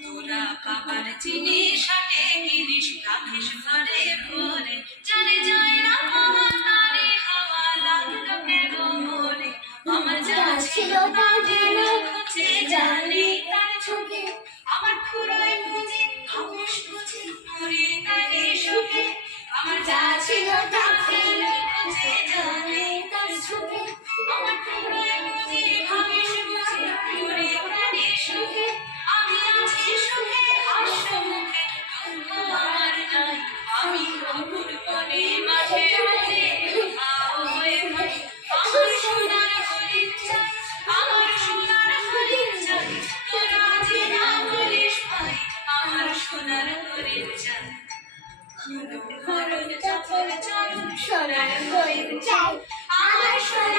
তোরা খাবার জিনিস হাটে কিনিস রাখিস ঘরে ভরে জানে যায় না আমার নারী হাওয়া লাগলো কেন মনে আমার যা ছিল তা যেন খুঁজে জানি তার চোখে আমার ফুরোয় বুঝি আবেশ বুঝি মরে তারে সুখে আমার যা ছিল তা যেন খুঁজে জানি তার চোখে আমার ফুরোয় বুঝি আবেশ বুঝি মরে তারে সুখে আমি আছি সুখে হাস্য মুখে দুঃখ আমার নাই আমি অপুর বনে মাঝে মাঝে হয়ে ভাই আমার সোনার হরিণ চাই আমার সোনার হরিণ চাই তোরা যে না বলিস ভাই আমার সোনার হরিণ চাই হরণ হরণ চপল চরণ সোনার হরিণ চাই আমার সোনার